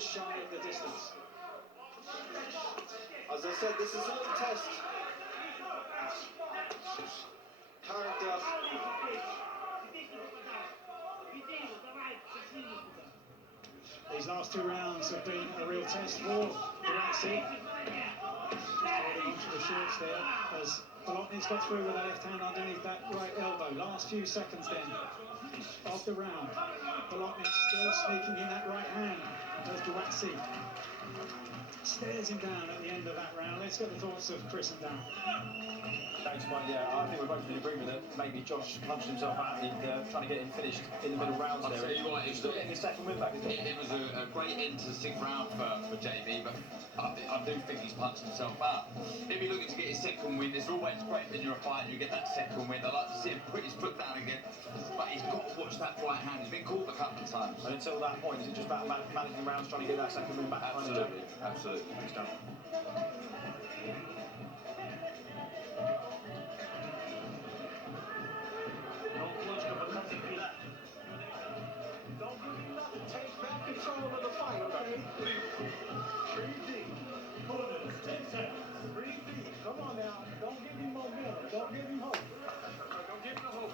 inch shy of the distance. As I said, this is a little test. Character. These last 2 rounds have been a real test for Buatsi. Holding onto the shorts there as Bolotniks got through with a left hand underneath that right elbow. Last few seconds then of the round. Bolotniks still sneaking in that right hand as Buatsi stares him down at the end of that round. Let's get the thoughts of Chris and Dan. Thanks, Mike. Yeah, I think we're both in agreement that maybe Josh punched himself out in trying to get him finished in the middle rounds there. I'll tell you what, he's still getting his second win back, isn't he? It was a great end to the 6th round for JB, but I do think he's punched himself out. If you're looking to get his second win, it's always great when you're a fighter, you get that second win. I like to see him put his foot down again, but he's got to watch that right hand. He's been caught a couple of times. And until that point, is it just about managing rounds, trying to get that second win back? Absolutely, absolutely. Thanks, Dan. Take back control of the fight, okay? Breathe deep. 10 seconds. Breathe deep. Come on now. Don't give him momentum. Don't give him hope. Don't give him the hope.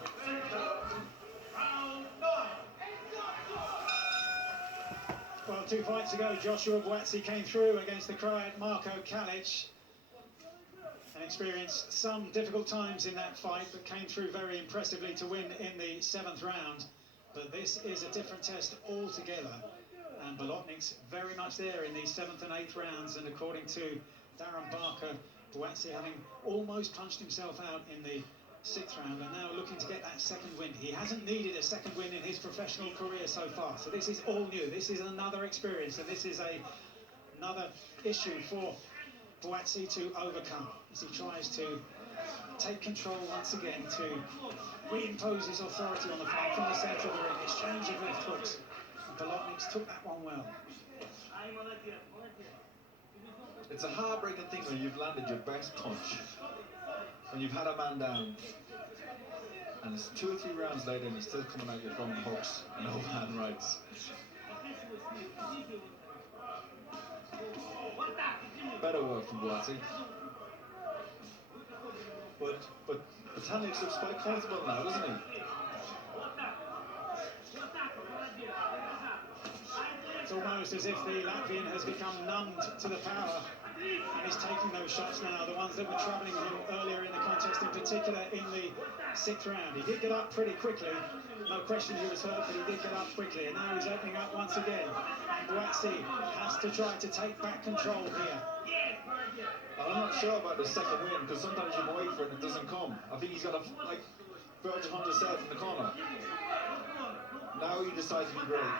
Round 9. Well, 2 fights ago, Jousha Buatsi came through against the Croat Marko Kalic and experienced some difficult times in that fight, but came through very impressively to win in the 7th round. But this is a different test altogether, and Bolotniks very much there in the 7th and 8th rounds, and according to Darren Barker, Buatsi having almost punched himself out in the 6th round and now looking to get that second win. He hasn't needed a second win in his professional career so far, so this is all new. This is another experience, and this is another issue for Buatsi to overcome as he tries to take control once again, to reimpose his authority on the fight from the centre of the ring. Exchange of left hooks. Bolotniks took that one well. It's a heartbreaking thing when you've landed your best punch, when you've had a man down, and it's 2 or 3 rounds later and he's still coming out your front hooks and overhand rights. Better work from Buatsi. But Bolotniks looks quite comfortable now, doesn't he? It's almost as if the Latvian has become numbed to the power and he's taking those shots now, the ones that were travelling him earlier in the contest, in particular in the 6th round. He did get up pretty quickly, no question he was hurt, but he did get up quickly, and now he's opening up once again. And Buatsi has to try to take back control here. I'm not sure about the second win, because sometimes you wait for it and it doesn't come. I think he's got a, like Virgil Hunter said in the corner, now he decides to be great.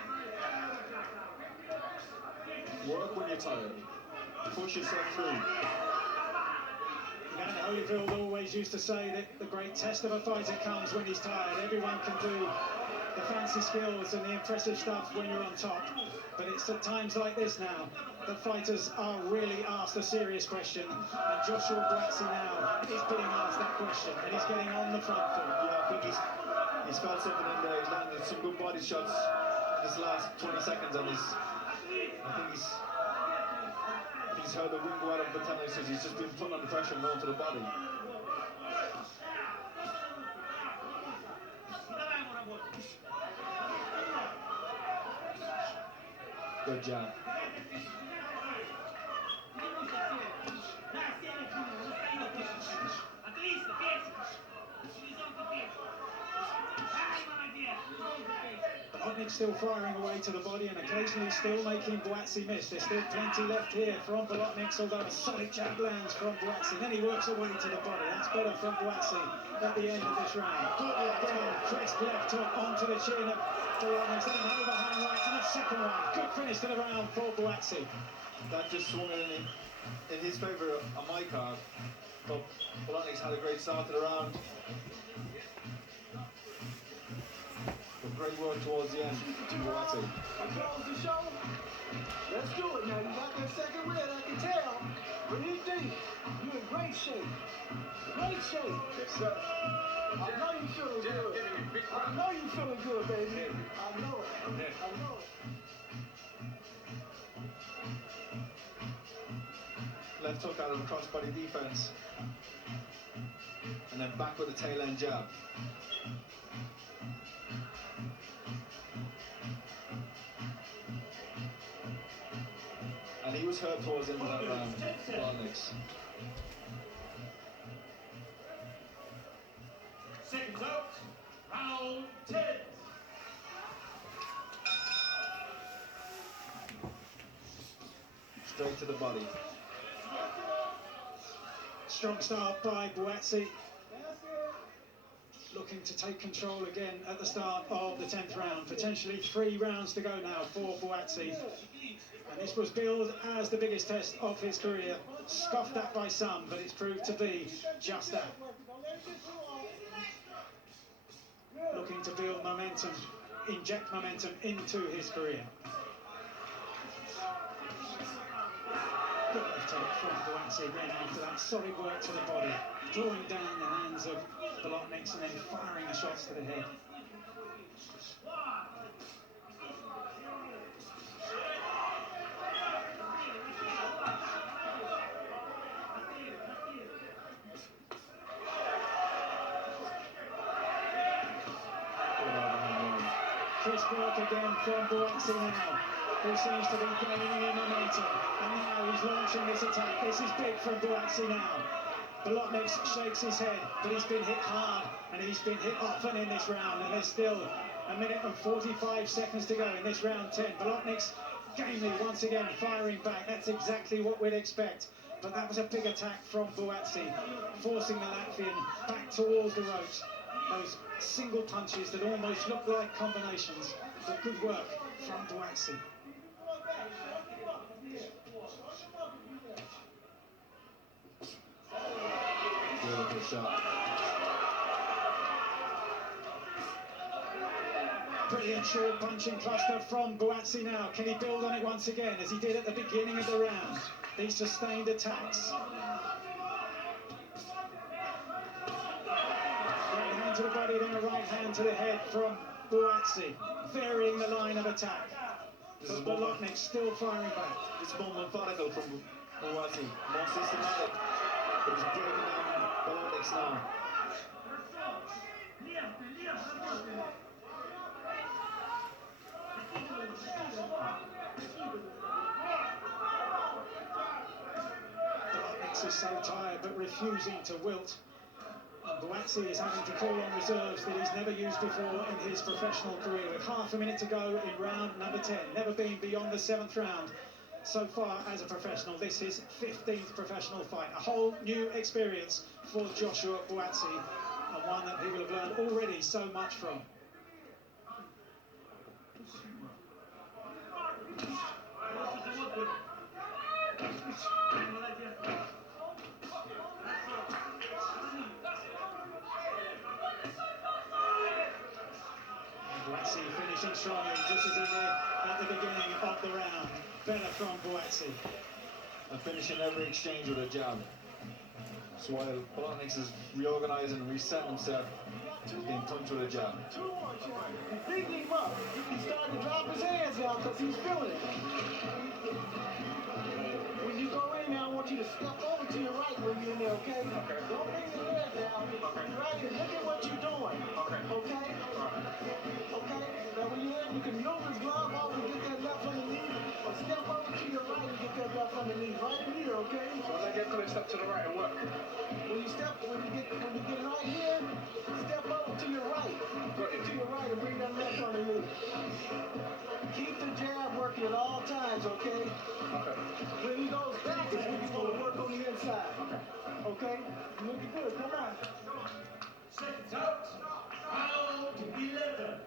Work when you're tired. Push yourself through. Dan Holyfield always used to say that the great test of a fighter comes when he's tired. Everyone can do the fancy skills and the impressive stuff when you're on top, but it's at times like this now that fighters are really asked a serious question, and Jousha Buatsi now is being asked that question, and he's getting on the front foot. Yeah, I think he's felt something in there. He's landed some good body shots in this last 20 seconds, and I think he's heard the wind go out of Bolotniks, so he's just been putting on the pressure and going to the body. Good job. Bolotniks still firing away to the body and occasionally still making Buatsi miss. There's still plenty left here from Bolotniks, although a solid jab lands from Buatsi. Then he works away to the body. That's better from Buatsi at the end of this round. Good left hand, crisp left hook onto the chin of Bolotniks. Then an overhand right and a second one. Good finish to the round for Buatsi. That just swung it in his favour on my card. But Bolotniks had a great start to the round. Great work towards the end to Buatsi. Close the show. Let's do it now. You got that second win, I can tell. Breathe deep. You're in great shape. Great shape. Yes, sir. I know you're feeling good. I know you're feeling good, baby. I know it. I know it. left hook out of a crossbody defense. And then back with a tail end jab. And he was hurt towards the end of that round, Bolotniks. Seconds out, round 10. Straight to the body. Strong start by Buatsi. Looking to take control again at the start of the 10th round. Potentially 3 rounds to go now for Buatsi. And this was billed as the biggest test of his career. Scoffed at by some, but it's proved to be just that. Looking to build momentum, inject momentum into his career. Good left hook from Buatsi again after that solid work to the body, drawing down the hands of Bolotniks and then firing the shots to the head. Crisp work again from Buatsi now, who seems to be gaining in momentum. And now he's launching this attack. This is big from Buatsi now. Bolotniks shakes his head, but he's been hit hard, and he's been hit often in this round, and there's still 1 minute and 45 seconds to go in this round 10. Bolotniks gamely once again firing back. That's exactly what we'd expect. But that was a big attack from Buatsi, forcing the Latvian back towards the ropes. Those single punches that almost look like combinations, but good work from Buatsi. Beautiful shot. Brilliant short punching cluster from Buatsi now. Can he build on it once again, as he did at the beginning of the round? These sustained attacks. Right hand to the body, then a right hand to the head from Buatsi, varying the line of attack. But Bolotniks still firing back. This is more methodical from Buatsi, more systematic. But he's breaking down Bolotniks now. Bolotniks is so tired but refusing to wilt. And Buatsi is having to call on reserves that he's never used before in his professional career. With half a minute to go in round number 10. Never been beyond the 7th round so far as a professional. This is 15th professional fight. A whole new experience for Jousha Buatsi, and one that he will have learned already so much from. Buatsi finishing strongly, just as he did at the beginning of the round. Better from Buatsi. And finishing every exchange with a jab. So while Bolotniks is reorganizing and resetting himself, he's being punched with a jab. He's beating him up. He's starting to drop his hands now because he's feeling it. When you go in now, I want you to step over to your right when you're in there, okay? Don't bring your head down. You're right here. Look at what you're doing. Okay? Okay? Now when you're in, you can move his glove over and get that left underneath, or step over to your right and get that left underneath. Right in here, okay? So as I get close up to the right and work. When you get right here, step over to your right. To your right and bring that left underneath. Keep the jab working at all times, okay? Okay. When he goes back is when you want to work on the inside. Okay? Looking good, come on. Seconds out, round 11.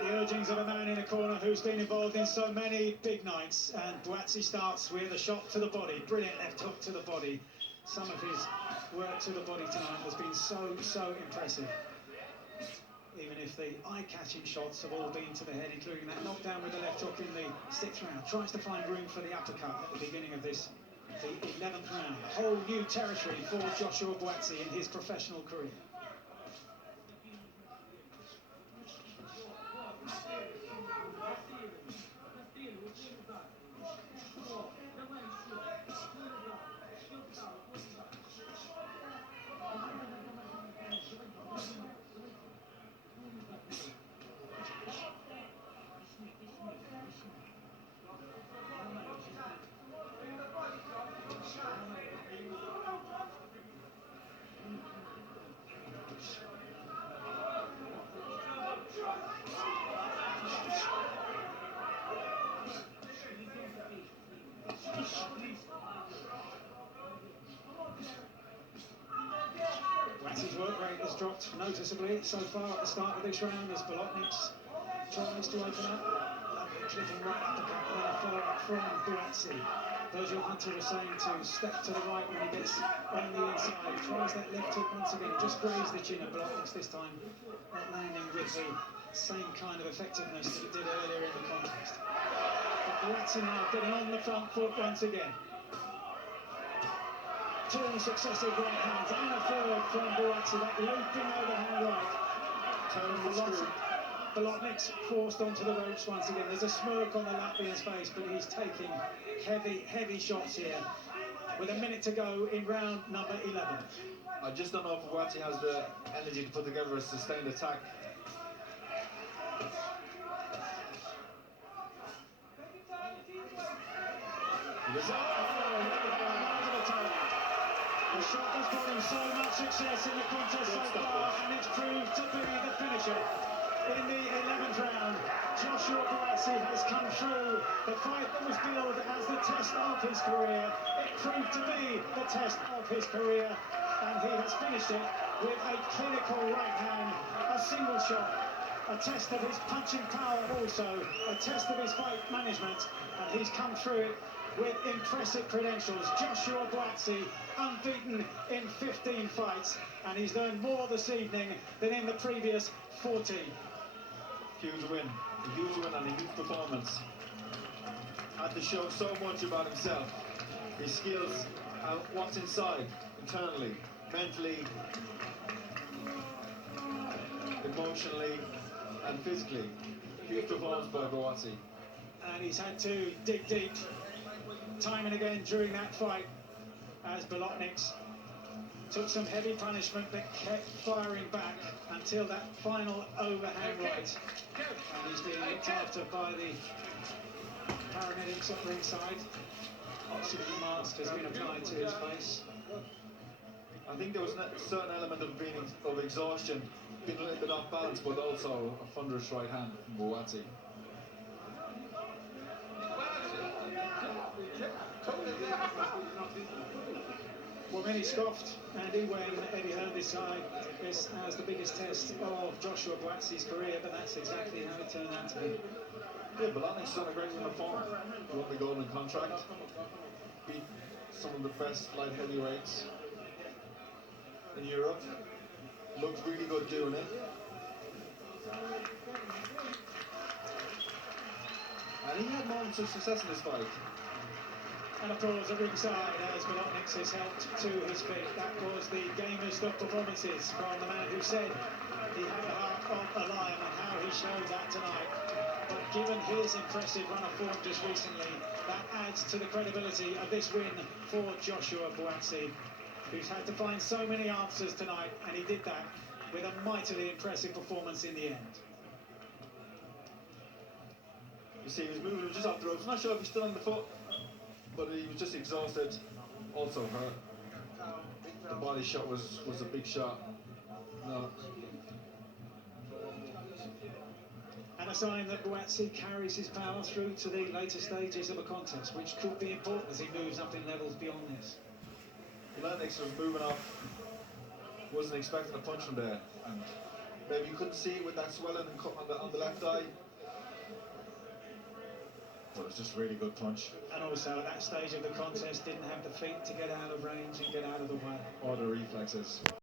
The urgings of a man in a corner who's been involved in so many big nights, and Buatsi starts with a shot to the body. Brilliant left hook to the body. Some of his work to the body tonight has been so impressive. Even if the eye-catching shots have all been to the head, including that knockdown with the left hook in the 6th round. Tries to find room for the uppercut at the beginning of this, the 11th round. A whole new territory for Jousha Buatsi in his professional career. noticeably so far at the start of this round as Bolotniks tries to open up. Lovely clipping right uppercut and then a follow-up from Buatsi. Virgil Hunter was saying to step to the right when he gets on the inside. Tries that left hook once again. Just grazed the chin of Bolotniks this time. Not landing with the same kind of effectiveness that it did earlier in the contest. But Buatsi now getting on the front foot once again. Two successive right hands and a third from Buatsi. That looping overhand right. Bolotniks forced onto the ropes once again. There's a smirk on the Latvian's face, but he's taking heavy shots here. With a minute to go in round number 11. I just don't know if Buatsi has the energy to put together a sustained attack. The shot has brought him so much success in the contest so far, and it's proved to be the finisher. In the 11th round, Jousha Buatsi has come through. The fight that was billed as the test of his career, it proved to be the test of his career, and he has finished it with a clinical right hand, a single shot, a test of his punching power also, a test of his fight management, and he's come through it with impressive credentials. Jousha Buatsi, unbeaten in 15 fights, and he's learned more this evening than in the previous 14. Huge win and a huge performance. Had to show so much about himself, his skills, and what's inside, internally, mentally, emotionally, and physically. Huge performance by Buatsi. And he's had to dig deep time and again during that fight as Bolotniks took some heavy punishment but kept firing back until that final overhand right. And he's being looked after by the paramedics at ringside. Oxygen mask has been applied to his face. I think there was a certain element of exhaustion, being a little bit off balance, but also a thunderous right hand from Buatsi. Well, many scoffed, Andy, when Eddie Hearn decided this as the biggest test of Jousha Buatsi's career, but that's exactly how it turned out to be. Yeah, Bolotniks on a great run of form. Won the golden contract, beat some of the best light heavyweights in Europe. Looked really good doing it. And he had moments of success in this fight. And applause at ringside as Bolotniks is helped to his feet. That was the gamest of performances from the man who said he had the heart of a lion, and how he showed that tonight. But given his impressive run of form just recently, that adds to the credibility of this win for Jousha Buatsi, who's had to find so many answers tonight, and he did that with a mightily impressive performance in the end. You see, he was moving just off the ropes. Not sure if he's still on the foot, but he was just exhausted. Also, the body shot was a big shot. No. And a sign that Buatsi carries his power through to the later stages of a contest, which could be important as he moves up in levels beyond this. Bolotniks was moving up, wasn't expecting a punch from there, and maybe you couldn't see it with that swelling and cut on the left eye. But it was just a really good punch. And also at that stage of the contest didn't have the feet to get out of range and get out of the way. Or the reflexes.